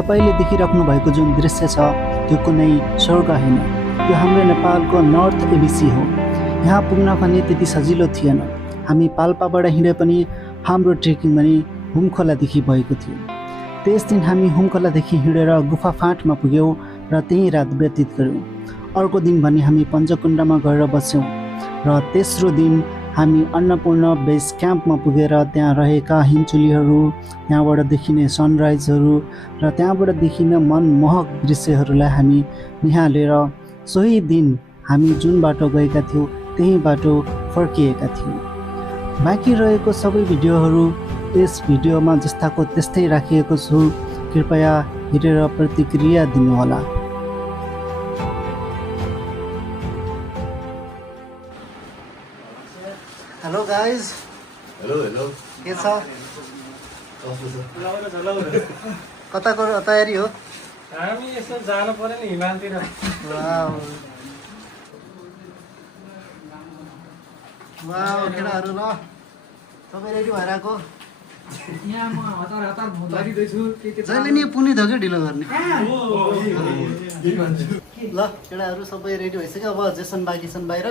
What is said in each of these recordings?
तपाईले देखिराख्नु भएको जुन दृश्य छ त्यो कुनै स्वर्ग हैन, त्यो हाम्रो नेपालको नर्थ एबिसी हो। यहाँ पुग्न पनि त्यति सजिलो थिएन। हामी पाल्पाबाट हिँडे पनि हाम्रो ट्रेकिङ पनि हुमखोलादेखि भएको थियो। त्यस दिन हामी हुमखोलादेखि हिँडेर गुफा फाँटमा पुग्यौँ र त्यहीँ रात व्यतीत गऱ्यौँ। अर्को दिन भने हामी पञ्चकुण्डमा गएर बस्यौँ र तेस्रो दिन हामी अन्नपूर्ण बेस क्याम्पमा पुगेर त्यहाँ रहेका हिमचुलीहरू, त्यहाँबाट देखिने सनराइजहरू र त्यहाँबाट देखिने मनमोहक दृश्यहरूलाई हामी निहालेर सोही दिन हामी जुन बाटो गएका थियौँ त्यही बाटो फर्किएका थियौँ। बाँकी रहेको सबै भिडियोहरू यस भिडियोमा जस्ताको त्यस्तै राखिएको छु। कृपया हेरेर प्रतिक्रिया दिनुहोला। Hello guys. हेलो के छ? कताको तयारी हो? हामी यसो जानु पर्यो नि हिमालतिर। वाउ केटाहरू ल तपाईँ रेडी भएर आएको? यहाँ म हतार हतार भुतारिँदैछु। जहिले नि पुनि धोकै ढिलो गर्ने। ल केटाहरू सबै रेडी भइसक्यो। अब जेसन बाँकीछन् बाहिर।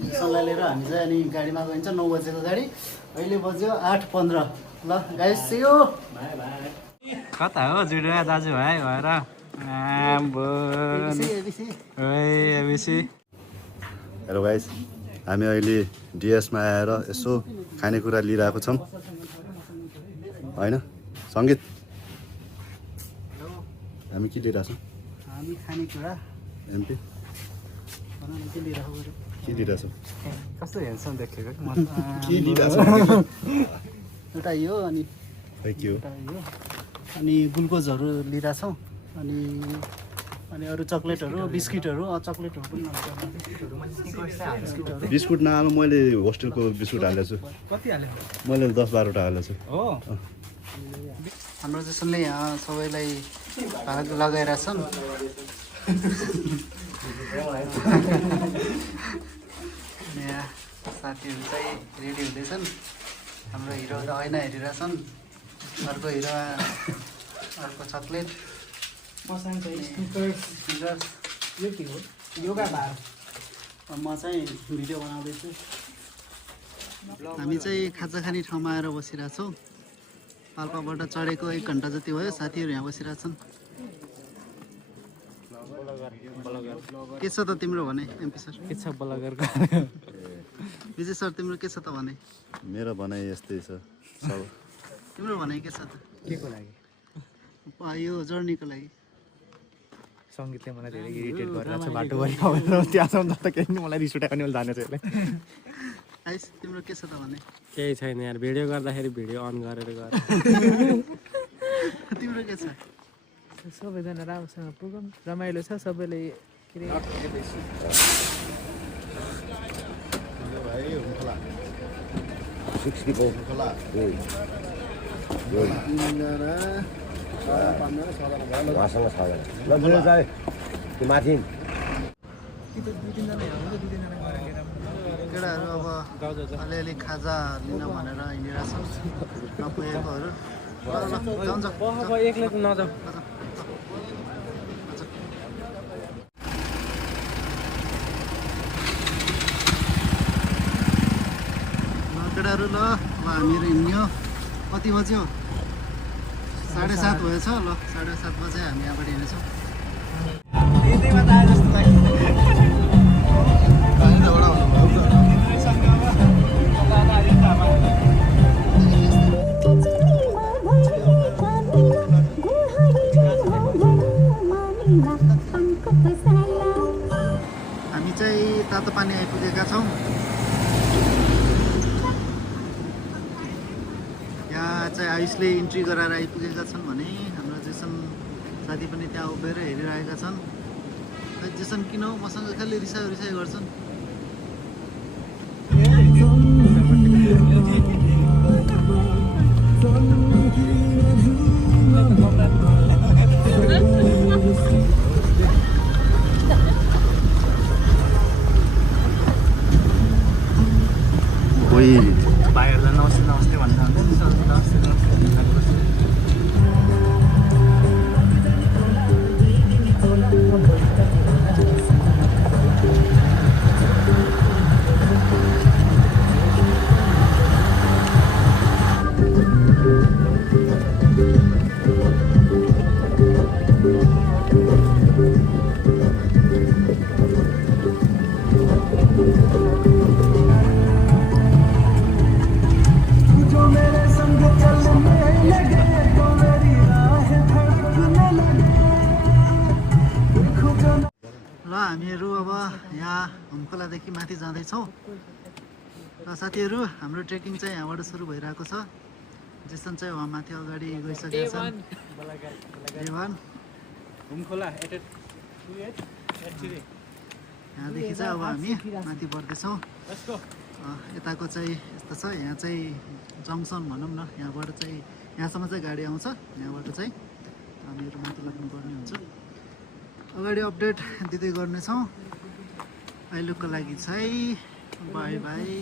जेसनलाई लिएर हामी चाहिँ अनि गाडीमा गइन्छ। 9 बजेको गाडी। अहिले बज्यो 8:15। ल गाइस सी यू। कता हो जुडुवा दाजुभाइ भएर एबिसी। हेलो गाइस, हामी अहिले डिएसमा आएर यसो खानेकुरा लिइरहेको छौँ होइन सङ्गीत? हामी के लिइरहेछौँ? हामी खानेकुरा एमपी के लिइरहेको? के लिइरहेछौँ? कस्तो हेर्छौँ देखेको के लिइरहेछौँ? एउटा यो अनि खै के हो? एउटा यो अनि ग्लुकोजहरू लिइरहेछौँ। अनि अरू चक्लेटहरू, बिस्किटहरू। चक्लेटहरू पनि बिस्किटहरू। बिस्कुट नहाल्नु, मैले होस्टेलको बिस्कुट हालेको छु। कति हाल्यो? मैले 10-12वटा हालेको छु। हो हाम्रो जसले यहाँ सबैलाई भाग लगाइरहेछन्। यहाँ साथीहरू चाहिँ रेडी हुँदैछन्। हाम्रो हिरो त ऐना हेरिरहेछन्। अर्को हिरो अर्को चक्लेट। मसँग स्टिकर्स। यो के हो? योगा बार। म चाहिँ भिडियो बनाउँदैछु। हामी चाहिँ खाजा खाने ठाउँमा आएर बसिरहेछौँ। पाल्पाबाट चढेको 1 घन्टा जति भयो। साथीहरू यहाँ बसिरहेछन्। के छ त तिम्रो भने एमपी सर? के छ ब्लगरको? विजय सर तिम्रो के छ त भने? मेरो भनाइ यस्तै छ सब। तिम्रो भनाइ के छ त? के को लागि? यो जर्नीको लागि। सङ्गीतले मलाई धेरै इरिटेट गरिरहेको छ बाटोभरि। त्यहाँसम्म त केही नि मलाई रिस उठायो भने मैले जाने चाहिँ आइस तिम्रो के छ त भने? केही छैन यार, भिडियो गर्दाखेरि भिडियो अन गरेर गर। तिम्रो के छ? सबैजना राम्रोसँग पुगौँ, रमाइलो छ सबैले। के अरे केटाहरू अब अलिअलि खाजा लिन भनेर हिँडिरहेछन्। नपुगेकोहरू एक्लै त नजाऊ। केटाहरू ल अब हामीहरू हिँड्यो। कति बज्यो? 7:30 भएछ। ल 7:30 बजे हामी यहाँबाट हिँड्नेछौँ। हामी चाहिँ तातो पानी आइपुगेका छौँ। यहाँ चाहिँ आयुषले इन्ट्री गराएर आइपुगेका छन् भने हाम्रो जेसन साथी पनि त्यहाँ उभिएर हेरिरहेका छन्। जेसन किन हौ मसँग खालि रिसाइ गर्छन्। कोही भाइहरूलाई नमस्ते नमस्ते भन्दा हुन्छ नि। हामीहरू अब यहाँ हुम्खोलादेखि माथि जाँदैछौँ र साथीहरू हाम्रो ट्रेकिङ चाहिँ यहाँबाट सुरु भइरहेको छ। जेसन चाहिँ वहाँ माथि अगाडि गइसकेका छन्। देवान यहाँदेखि चाहिँ अब हामी माथि बढ्दैछौँ। यताको चाहिँ यस्तो छ, यहाँ चाहिँ जङ्सन भनौँ न, यहाँबाट चाहिँ यहाँसम्म चाहिँ गाडी आउँछ, यहाँबाट चाहिँ हामीहरू माथि लाग्नुपर्ने हुन्छ। अगाडि अपडेट दिँदै गर्नेछौँ। अहिलेको लागि चाहिँ बाई बाई।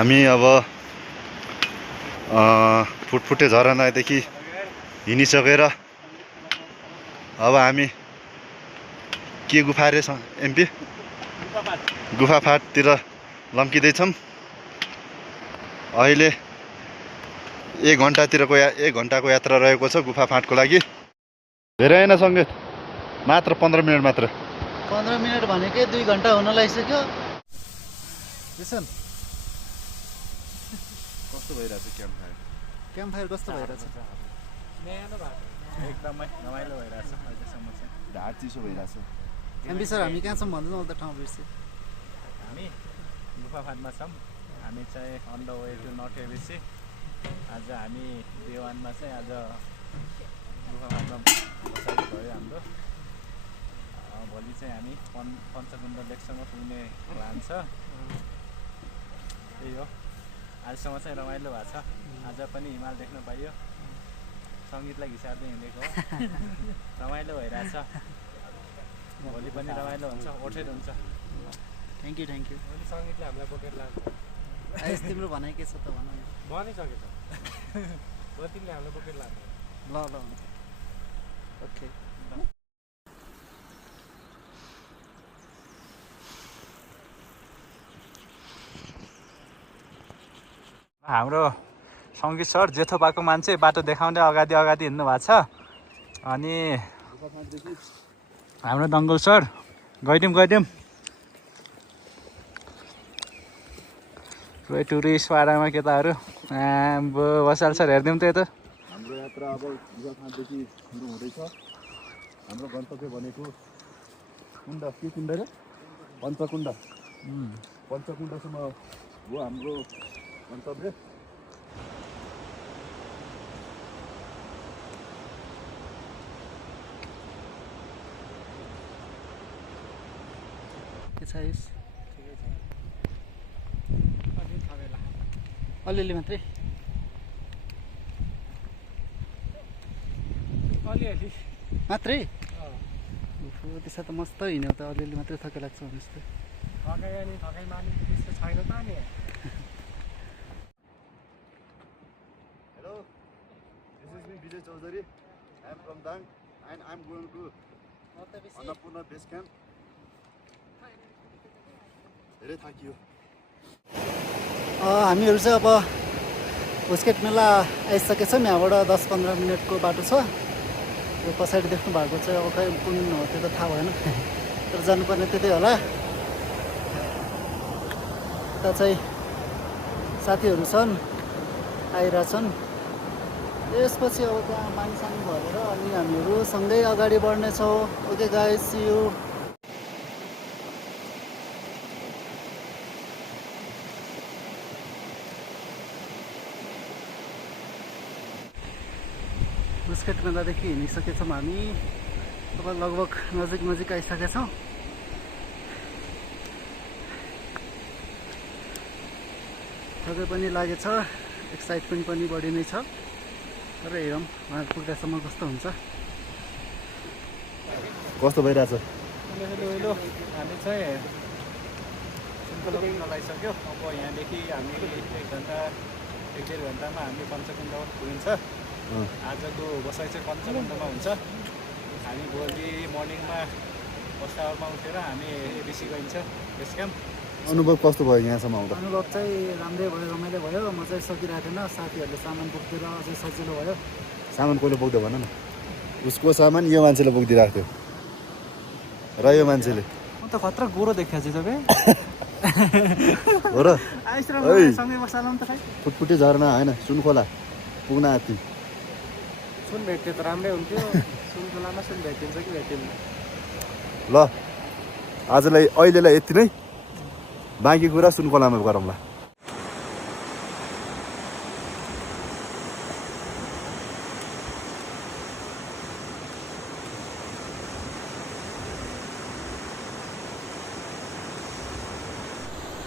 हामी अब फुटफुटे झरनादेखि हिँडिसकेर अब हामी के गुफा रे एमपी गुफा फाँटतिर लम्किँदैछौँ। अहिले 1 घन्टाको यात्रा रहेको छ गुफा फाँटको लागि। धेरै होइन सङ्गीत, मात्र 15 मिनट मात्र। 15 मिनट भनेकै 2 घन्टा हुन लागिसक्यो। जेसन कस्तो भइरहेछ क्याम्प फायर कस्तो भइरहेछ? एकदमै रमाइलो भइरहेछ अहिलेसम्म चाहिँ। ढाड चिसो भइरहेछ। एमपी सर हामी कहाँ छौँ भन्दैन त ठाउँ बिर्सेँ। हामी गुफा फाँटमा छौँ। हामी चाहिँ on the way to north ABC. आज हामी डे 1मा चाहिँ आज गुफा फाँटमा बसाइ भयो हाम्रो। भोलि चाहिँ हामी पञ्चकुण्ड लेकसम्म पुग्ने प्लान छ। त्यही हो, आजसम्म चाहिँ रमाइलो भएको छ। आज पनि हिमाल देख्न पाइयो। सङ्गीतलाई घिसार्दै हिँडेको हो। रमाइलो भइरहेछ। भोलि पनि रमाइलो हुन्छ, ओठेर हुन्छ। थ्याङ्क यू भोलि सङ्गीतले हामीलाई बोकेर लान्छ। आइस तिम्रो भनाइ के छ त भन न। भनिसकेछ, तिमीले हामीलाई बोकेर लान्छ। ल हुन्छ। ओके। हाम्रो सङ्गीत सर जेठो पाएको मान्छे बाटो देखाउँदै अगाडि हिँड्नु भएको छ। अनि हाम्रो दङ्गल सर गइदिउँ कोही टुरिस्ट पाडामा केटाहरू बसाल सर हेरिदिउँ त्यही त। हाम्रो यात्रा अब गुफा फाँटदेखि सुरु हुँदैछ। हाम्रो गन्तव्य भनेको कुण्ड के कुण्ड रे? पञ्चकुण्डसम्म हो हाम्रो गन्तव्य। के छ यस? अलिअलि मात्रै। मात्रै? त्यसो त मस्त हिँड्यो त, अलिअलि मात्रै थकाइ लाग्छ भने जस्तो। थकाइ मार्ने त्यस्तो छैन त नि। Hello, this is me Vijay Chaudhary. I am from Dang and I am going to Annapurna base camp. धेरै थाकियो। हामीहरू चाहिँ अब हुस्केट मेला आइसकेछौँ। यहाँबाट 10-15 मिनटको बाटो छ। यो पछाडि देख्नु भएको चाहिँ अब खै कुन हो त्यो त थाहा भएन, तर जानुपर्ने त्यतै होला। यता चाहिँ साथीहरू छन्, आइरहेछन्। त्यसपछि अब त्यहाँ मानसाङ भएर अनि हामीहरू सँगै अगाडि बढ्नेछौँ। Okay guys, see you. हुस्केट मेलादेखि हिँडिसकेछौँ हामी। अब लगभग नजिक आइसकेछौँ। थकाइ पनि लागेछ, एक्साइटमेन्ट पनि बढी नै छ। तर हेरौँ उहाँ पुग्दासम्म कस्तो हुन्छ। कस्तो भइरहेछ? हेलो हामी चाहिँ लगाइसक्यो। अब यहाँदेखि हामी 1 घन्टा 1-1.5 घन्टामा हामी पञ्चकुण्डमा पुगिन्छ। आजको बसाइ चाहिँ पञ्चकुण्डमा हुन्छ। हामी भोलि मर्निङमा फर्स्ट आवरमा उठेर हामी एबिसी गइन्छ बेस क्याम्प। अनुभव कस्तो भयो यहाँसम्म आउँदा? अनुभव चाहिँ राम्रै भयो, रमाइलो भयो। म चाहिँ सकिरहेको थिएन, साथीहरूले सामान बोकिदिएर अझै सजिलो भयो। सामान कसले बोक्दै भन न? उसको सामान यो मान्छेले बोकिदिरहेको थियो र यो मान्छेले म त खतरा गोरो देखिएको छु तपाईँ हो र? सँगै बसालौँ त खै। फुटफुटे झरना होइन, सुनखोला पुग्न आँट्यौँ। सुन भेट्यो त राम्रै हुन्थ्यो। सुन खोलामा सुन भेटिन्छ कि भेटिन्न? ल आजलाई अहिलेलाई यति नै, बाँकी कुरा सुनखोलामा गरौँला।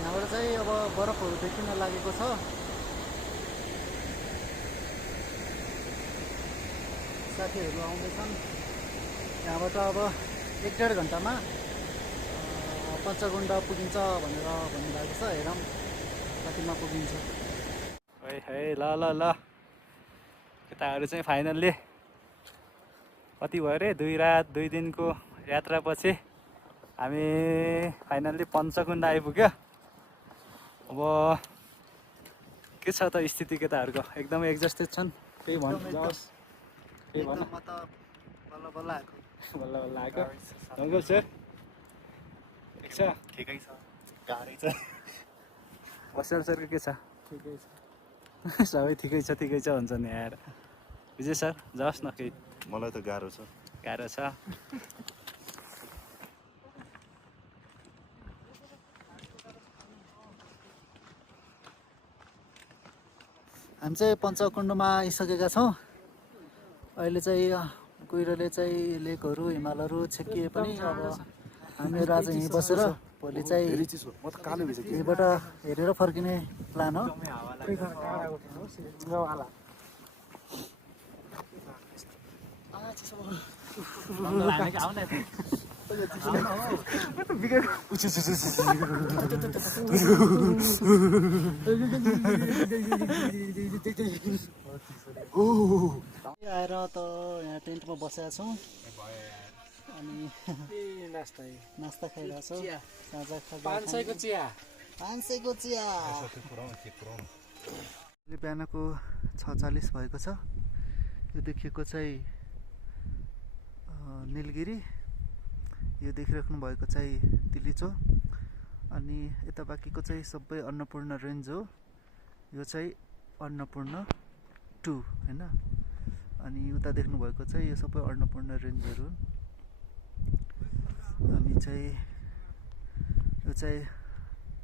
यहाँबाट चाहिँ अब बरफहरू देखिन लागेको छ। साथीहरू आउँदैछन्। यहाँबाट अब 1-1.5 घन्टामा पञ्चकुण्ड पुगिन्छ भनेर भन्नुभएको छ। हेरौँ कतिमा पुगिन्छ। है ल ल ल केटाहरू चाहिँ फाइनल्ली कति भयो अरे 2 रात 2 दिनको यात्रापछि हामी फाइनल्ली पञ्चकुण्ड आइपुग्यो। अब के छ त स्थिति केटाहरूको? एकदमै एक्जस्टेड छन्। केही भन्नुहोस्, केही भन। म त बल्ल बल्ल आएको। बल्ल बल्ल आएको। अङ्कल सर ठिक छ? ठिकै छ, गाह्रै छ। बस्याल सरको के छ? ठिकै छ। सबै ठिकै छ भन्छ नि यार। विजय सर जाओस् न, केही मलाई त गाह्रो छ। गाह्रो छ। हामी चाहिँ पञ्चकुण्डमा आइसकेका छौँ। अहिले चाहिँ कुहिरोले चाहिँ लेकहरू हिमालहरू छेकिए पनि अब हामीहरू आज यहीँ बसेर भोलि चाहिँ म त कालो भिज यहीँबाट हेरेर फर्किने प्लान हो। आएर त यहाँ टेन्टमा बसेका छौँ अनि नास्ता खाइरहेको छौँ। साँझ खाजा 500 को चिया। 500 को चिया। अहिले बिहानको 6:40 भएको छ। यो देखिएको चाहिँ निलगिरी, यो देखिराख्नु भएको चाहिँ तिलिचो, अनि यता बाँकीको चाहिँ सबै अन्नपूर्ण रेन्ज हो। यो चाहिँ अन्नपूर्ण 2 होइन, अनि उता देख्नुभएको चाहिँ यो सबै अन्नपूर्ण रेन्जहरू हुन्। हामी चाहिँ यो चाहिँ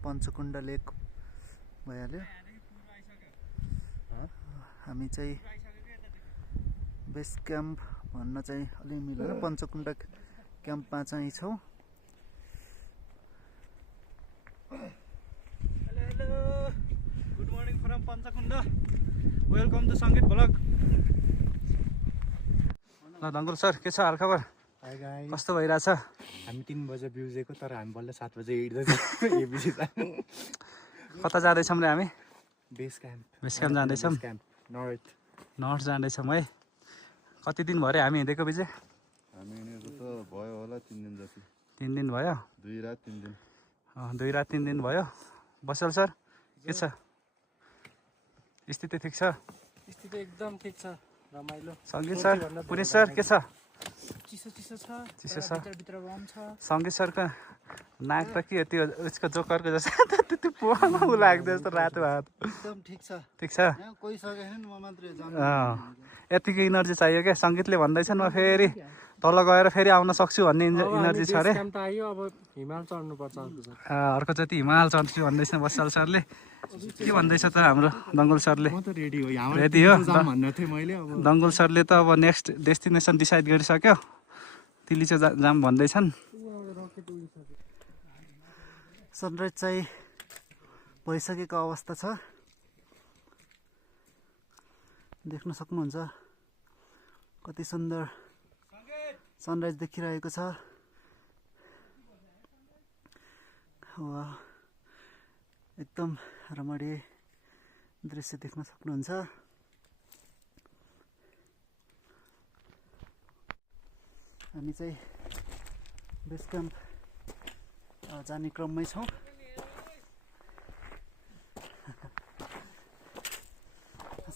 पञ्चकुण्ड लेक भइहाल्यो। हामी चाहिँ बेस क्याम्प भन्न चाहिँ अलि मिलेन, पञ्चकुण्ड क्याम्पमा चाहिँ छौँ। Hello good morning from Panchkund. Welcome to Sangeet vlog. ल दङ्गल सर के छ हालखबर? कस्तो भइरहेछ? हामी 3 बजे बिउजेको, तर हामी बल्ल 7 बजे हिँड्दैछौँ एबिसी जानु। कता जाँदैछौँ रे हामी? बेस क्याम्प जाँदैछौँ। नर्थ जाँदैछौँ है। कति दिन भयो अरे हामी हिँडेको विजय? हामी हिँडेको त भयो होला 3 दिन जति। 3 दिन भयो। 2 रात 3 दिन। 2 रात 3 दिन भयो। बसल सर के छ स्थिति? ठिक छ? स्थिति एकदम ठिक छ, रमाइलो। सङ्गीत सर, पुनित सर के छ? चिसो चिसो छ, चिसो छ। भित्र गरम छ। सङ्गीत सरको नाक त के त्यो उसको जोकरको जस्तो त्यो पोवामा उ लाग्दो जस्तो रातो हात। एकदम ठिक छ। ठिक छ? यहाँ कोही सकेन, म मात्रै जानु। यतिको इनर्जी चाहियो क्या। सङ्गीतले भन्दैछन् म फेरि तल गएर फेरि आउन सक्छु भन्ने इनर्जी छ अरे। क्याम्प त आयो, अब हिमाल चढ्नु पर्छ। अर्को जति हिमाल चढ्छु भन्दैछ बस्साल सरले। के भन्दैछ त हाम्रो दङ्गल सरले? म त रेडी हो, यहाँ रेडी हो? भन्नु थिएँ मैले। अब दङ्गल सरले त अब नेक्स्ट डेस्टिनेसन डिसाइड गरिसक्यो। तिलिचो जाम भन्दैछन्। सनराइज चाहिँ भइसकेको अवस्था छ, देख्न सक्नुहुन्छ कति सुन्दर सनराइज देखिरहेको छ। एकदम रमणीय दृश्य देख्न सक्नुहुन्छ। हामी चाहिँ बेस क्याम्प जाने क्रममै छौँ।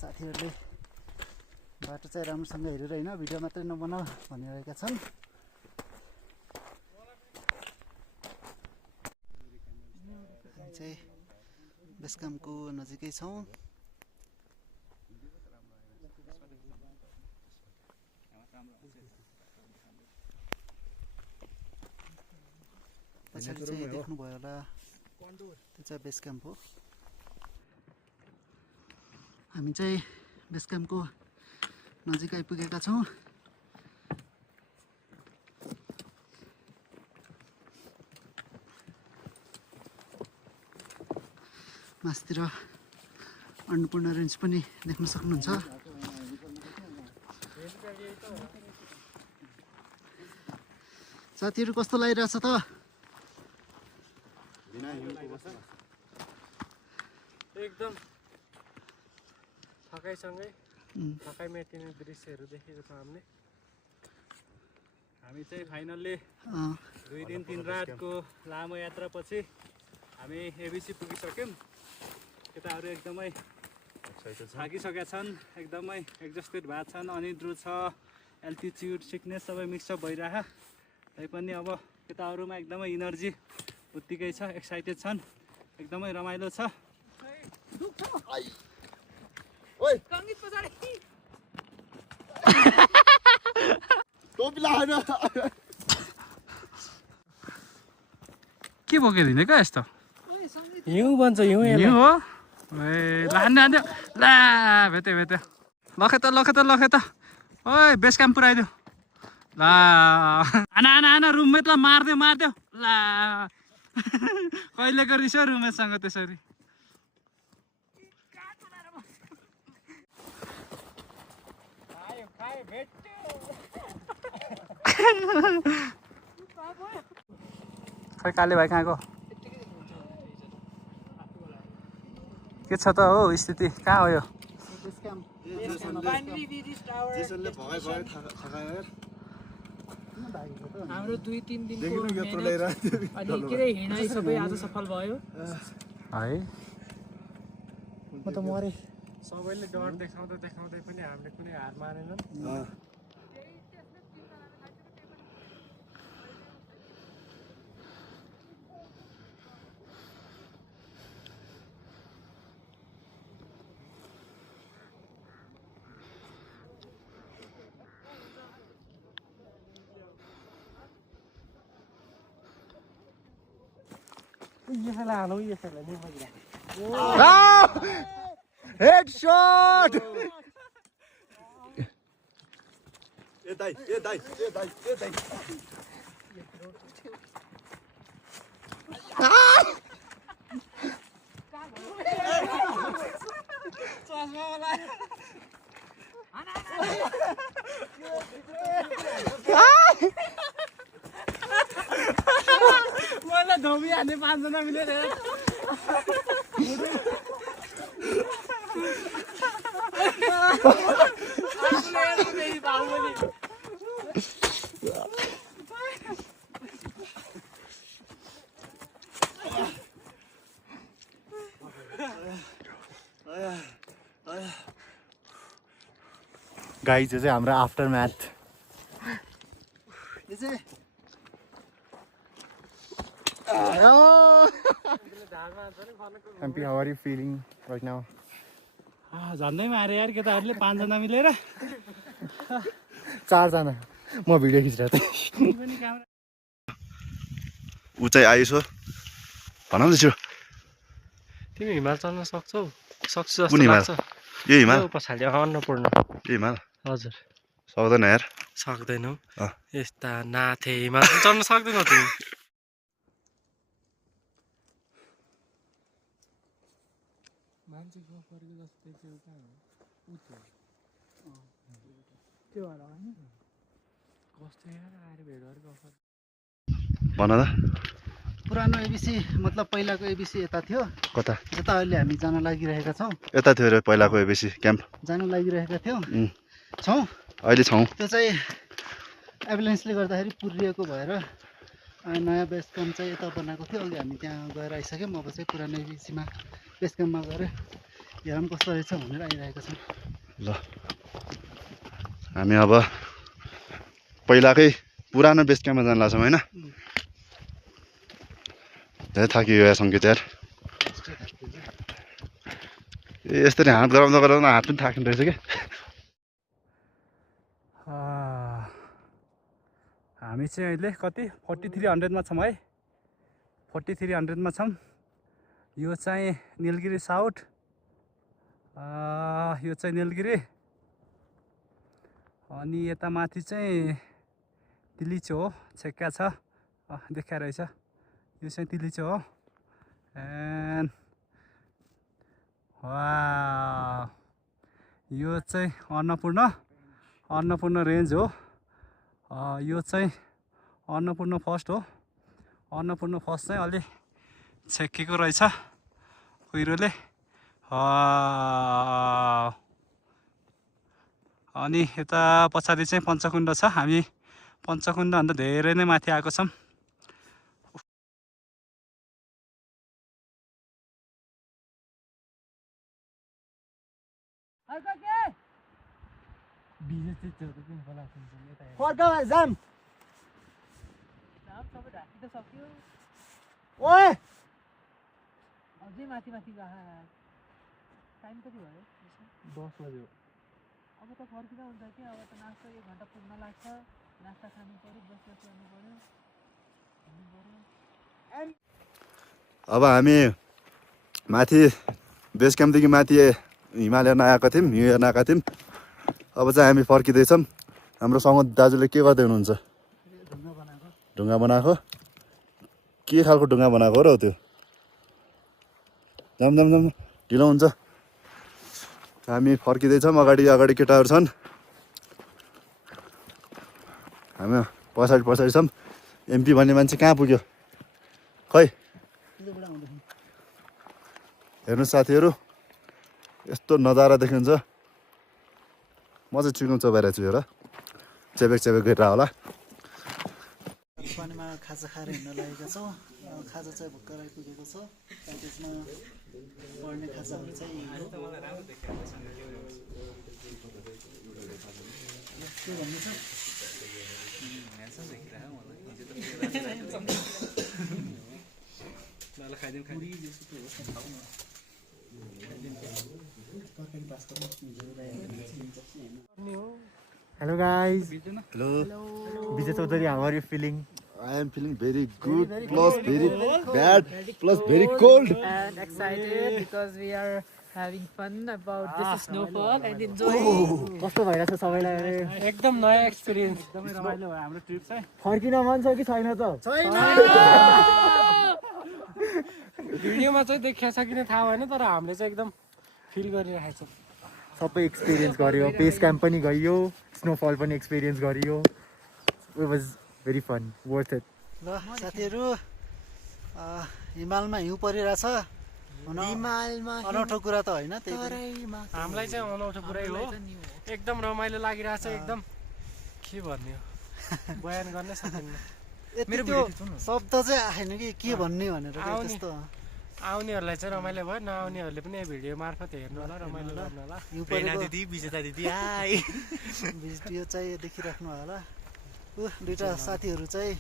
साथीहरूले बाटो चाहिँ राम्रोसँग हेरेर होइन भिडियो मात्रै नबनाऊ भनिरहेका छन्। हामी चाहिँ बेस क्याम्पको नजिकै छौँ। पछाडि चाहिँ देख्नुभयो होला त्यो चाहिँ बेस क्याम्प हो। हामी चाहिँ बेस क्याम्पको नजिक आइपुगेका छौँ। मास्तिर अन्नपूर्ण रेन्ज पनि देख्न सक्नुहुन्छ। साथीहरू कस्तो लागिरहेछ त? एकदम थकाइसँगै थकाइ मेटिने दृश्यहरू देखेको छ हामीले। हामी चाहिँ फाइनल्ली 2 दिन 3 रातको लामो यात्रापछि हामी एबिसी पुगिसक्यौँ। केटाहरू एकदमै थाकिसकेका छन्, एकदमै एक्जस्टेड भएको छन्, अनिद्रो छ, एल्टिट्युड सिकनेस सबै मिक्सअप भइरह। तैपनि अब केटाहरूमा एकदमै इनर्जी उत्तिकै छ, एक्साइटेड छन्, एकदमै रमाइलो छ। के बोकेर हिँडेको यस्तो? हिउँ भन्छ, हिउँ हो। ए लान्थ्यो ला भेट्यो लखे त ओइ बेस क्याम्प पुऱ्याइदियो ला। आना रुममेटलाई मारिदियो ला। कहिलेको रिस हो रुममेटसँग त्यसरी। खै काले भाइ कहाँको के छ त हो स्थिति? कहाँ हो यो? हाम्रो 2-3 दिनको अनि के रे हिँडाइ सबै आज सफल भयो है। म त मरे। सबैले डर देखाउँदै पनि हामीले कुनै हार मानेनन्। हेडशॉट! ए दाइ मलाई धोबी हान्ने 5 जना मिलेर गाइज चाहिँ हाम्रो after match. MP, how are you feeling right now? झन्डै मारे यार केटाहरूले 5 जना मिलेर। 4 जना म भिडियो खिचिरहेको थिएँ। ऊ चाहिँ आइसो भनौ न छिटो। तिमी हिमाल चल्न सक्छौ? सक्छु कुन जस्तो हिमाल? लाग्छ। यो हिमाल? पछाडि अन्नपूर्ण। यो हिमाल हजुर सक्दैन यार। सक्दैनौ? यस्ता नाथे हिमाल चल्न सक्दैनौ तिमी? मान्छे गफ गरेको जस्तो देख्यो कहाँ हो? त्यो होला हैन? कस्तो यार आएर भेट गरेर गफ भन त। पुरानो एबिसी मतलब पहिलाको एबिसी यता थियो, कता यता अहिले हामी जान लागिरहेका छौँ, यता थियो अरे पहिलाको एबिसी क्याम्प जान लागिरहेका छौँ। अहिले छौँ। त्यो चाहिँ एम्बुलेन्सले गर्दाखेरि पुरिएको भएर नयाँ बेस क्याम्प चाहिँ यता बनाएको थियो। अघि हामी त्यहाँ गएर आइसक्यौँ। अब चाहिँ पुरानो एबिसीमा बेस क्याम्पमा गएर हेरौँ कस्तो रहेछ भनेर आइरहेका छौँ। ल हामी अब पहिलाकै पुरानो बेस क्याम्पमा जान लाग्छौँ होइन। धेरै थाकियो यार सङ्गीत यार। यसरी हात गराउँदा गराउँदा हात पनि थाक्ने रहेछ क्या। हामी चाहिँ अहिले कति 4300मा छौँ है, 4300मा छौँ। यो चाहिँ निलगिरी साउथ, यो चाहिँ निलगिरी, अनि यता माथि चाहिँ तिलिचो हो, छेक्का छ देखाइरहेछ। यो चाहिँ तिलिचो हो। एन्ड वाह, यो चाहिँ अन्नपूर्ण रेन्ज हो। यो चाहिँ अन्नपूर्ण फर्स्ट हो। अन्नपूर्ण फर्स्ट चाहिँ अलि छेकेको रहेछ कुहिरोले। अनि यता पछाडि चाहिँ पञ्चकुण्ड छ। हामी पञ्चकुण्डभन्दा धेरै नै माथि आएको छौँ। अझै माथि माथि टाइम कति भयो? 10 बज्यो। अब त फर्किँदा हुन्छ कि अब त नास्ता 1 घन्टा पुग्न लाग्छ। नास्ता खानु पऱ्यो, बस गर्नु पऱ्यो, हिँड्नु पऱ्यो। अब हामी माथि बेस क्याम्पदेखि माथि हिमाल हेर्न आएका थियौँ, हिउँ हेर्न आएका थियौँ। अब चाहिँ हामी फर्किँदैछौँ। हाम्रो सँग दाजुले के गर्दै हुनुहुन्छ? ढुङ्गा बनाएको। के खालको ढुङ्गा बनाएको हो र त्यो? जाम जाम जाम ढिलो हुन्छ। हामी फर्किँदैछौँ। अगाडि अगाडि केटाहरू छन्, हामी पछाडि पछाडि छौँ। एमपी भन्ने मान्छे कहाँ पुग्यो खै? हेर्नु साथीहरू, यस्तो नजारा देखिन्छ। म चाहिँ चिकन चबाइरहेको छु हेर, चेपेक चेपेक गरेर होला। पानीमा खाजा खाएर हिँड्न लागेका छौँ। खाजा चाहिँ भर्खर आइपुगेको छ। प्याकेजमा पर्ने खाजाहरू चाहिँ के भन्दैछ? Hello guys, hello, Vijay Chaudhary, how are you feeling? I am feeling very good plus very bad plus very cold. And excited because we are having fun about this snowfall and enjoying. कस्तो भइरहेछ सबैलाई अरे? एकदम नयाँ experience. एकदमै रमाइलो भयो हाम्रो ट्रिप चाहिँ। फर्किन मन छ कि छैन त? भिडियोमा चाहिँ देखिया छ किन थाहा भएन, तर हामीले चाहिँ एकदम फिल गरिरहेको छौँ। सबै एक्सपिरियन्स गरियो, बेस क्याम्प पनि गइयो, स्नोफल पनि एक्सपिरियन्स गरियो। It was very fun, worth it. ल साथीहरू, हिमालमा हिउँ परिरहेछ। हिमालमा अनौठो कुरा त होइन, त्यही पनि हामीलाई चाहिँ अनौठो कुरै हो। एकदम रमाइलो लागिरहेछ। एकदम के भन्ने हो, बयान गर्नै सकिन्न। यति त्यो शब्द चाहिँ आएन कि के भन्ने भनेर त्यस्तो। आउनेहरूलाई चाहिँ रमाइलो भयो, नआउनेहरूले पनि भिडियो मार्फत हेर्नु होला, रमाइलो गर्नु होला। हिउँ परेको विजेता दिदी भिडियो चाहिँ देखिराख्नु होला। दुईवटा साथीहरू चाहिँ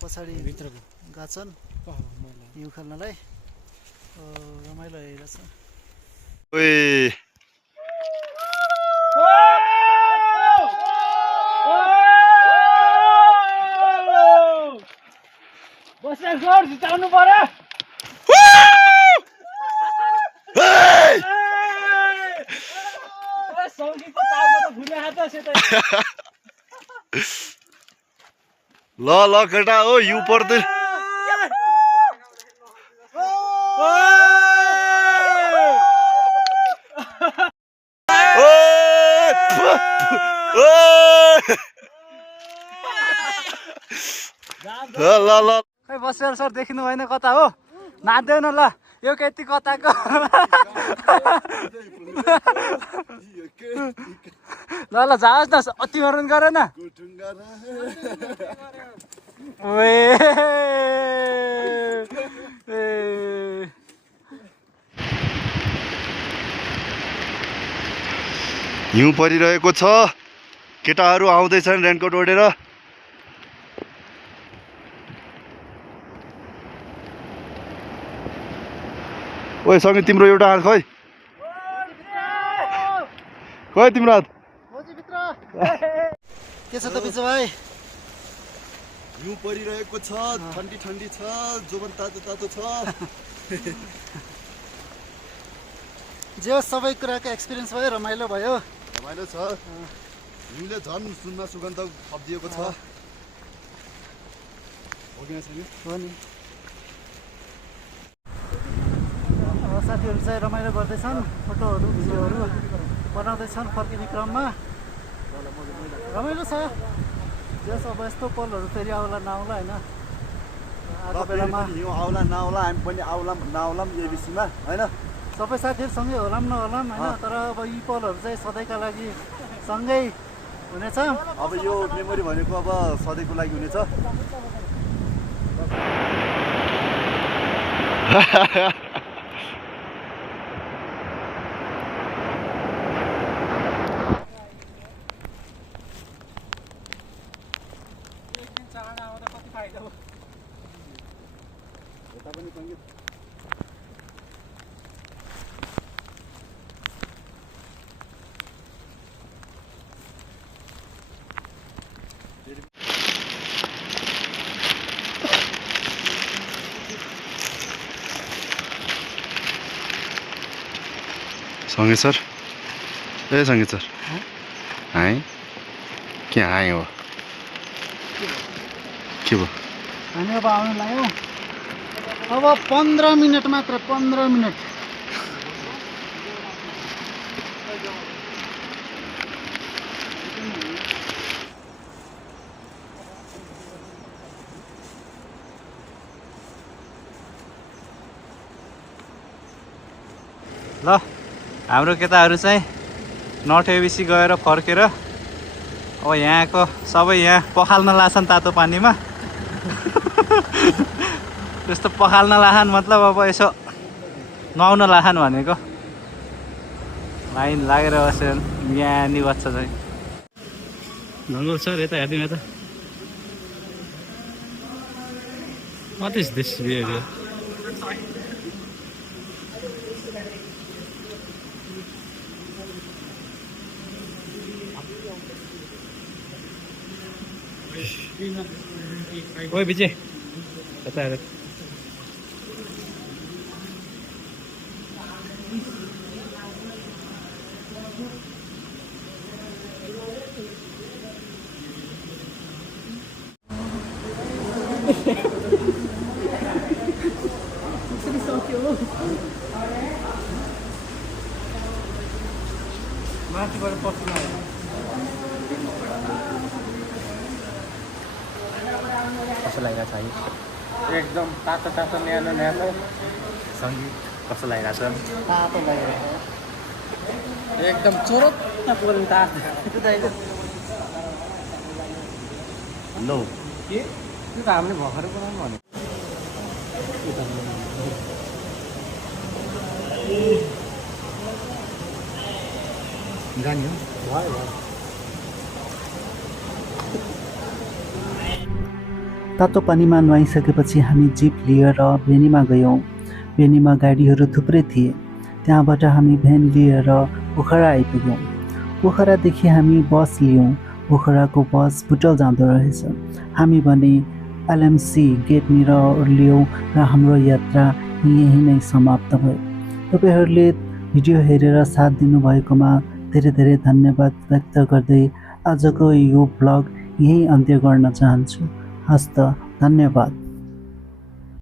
पछाडि गएका छन् हिउँ खेल्नलाई। रमाइलो हेरेछ। ओए जिताउनु पर्यो। ल ल केटा हो, हिउँ पर्दै। ल ल ल बसेर सर देखिनु भएन कता हो नाच्दैन ल यो केटी कताको ल ल जाओस् न अतिवरण गर न हिउँ परिरहेको छ केटाहरू आउँदैछन् रेनकोट ओढेर ओइ सँगै तिम्रो एउटा हात खै खै तिम्रो हात के छ त बिचु भाइ हिउँ परिरहेको छ ठन्डी ठन्डी छ जोबन तातो तातो छ जे होस् सबै कुराको एक्सपिरियन्स भयो रमाइलो भयो रमाइलो छ हिउँले झन् सुनमा सुगन्ध थपिदिएको छ हो कि छैन हो नि साथीहरू चाहिँ रमाइलो गर्दैछन् फोटोहरू भिडियोहरू बनाउँदैछन् फर्किने क्रममा रमाइलो छ जस अब यस्तो पलहरू फेरि आउला नआउला होइन आएको बेलामा हिउँ आउला नआउला हामी पनि आउला नआउला एबिसीमा होइन सबै साथीहरू सँगै होलाम नहोलाम होइन तर अब यी पलहरू चाहिँ सधैँका लागि सँगै हुनेछ अब यो मेमोरी भनेको अब सधैँको लागि हुनेछ सँगै सर ए सँगै सर हाई के हाई हो के भयो हामी अब आउनु लाग्यो अब 15 मिनट मात्र 15 मिनट ल हाम्रो केटाहरू चाहिँ नर्थ एबिसी गएर फर्केर अब यहाँको सबै यहाँ पखाल्न लाग्छन् तातो पानीमा त्यस्तो पखाल्न लाखान् मतलब अब यसो नुहाउन लाखान् भनेको लाइन लागेर बसेर यहाँ बच्छ चाहिँ नङ्गल सर यता हेरिदिनु यता वाट इज दिस बिहेभियर ओए विजय यता हेर माथिबाट पस्नु कस्तो लागिरहेको छ है एकदम तातो तातो न्यानो न्यानो सङ्गीत कस्तो लागिरहेको छ तातो लागिरहेको एकदम चोरत पुग्नु तातो लो के त्यो त हामीले भर्खर बनाउनु भने जाने हो भयो तातो पानीमा नुहाइसकेपछि हामी जिप लिएर भेनीमा गयौँ भेनीमा गाडीहरू थुप्रै थिए त्यहाँबाट हामी भ्यान लिएर पोखरा आइपुग्यौँ पोखरादेखि हामी बस लियौँ पोखराको बस बुटल जाँदो रहेछ हामी भने एलएमसी गेटनिर ओर्लियौँ र हाम्रो यात्रा यहीँ नै समाप्त भयो तपाईँहरूले भिडियो हेरेर साथ दिनुभएकोमा धेरै धेरै धन्यवाद व्यक्त गर्दै आजको यो ब्लग यहीँ अन्त्य गर्न चाहन्छु हस्त धन्यवाद।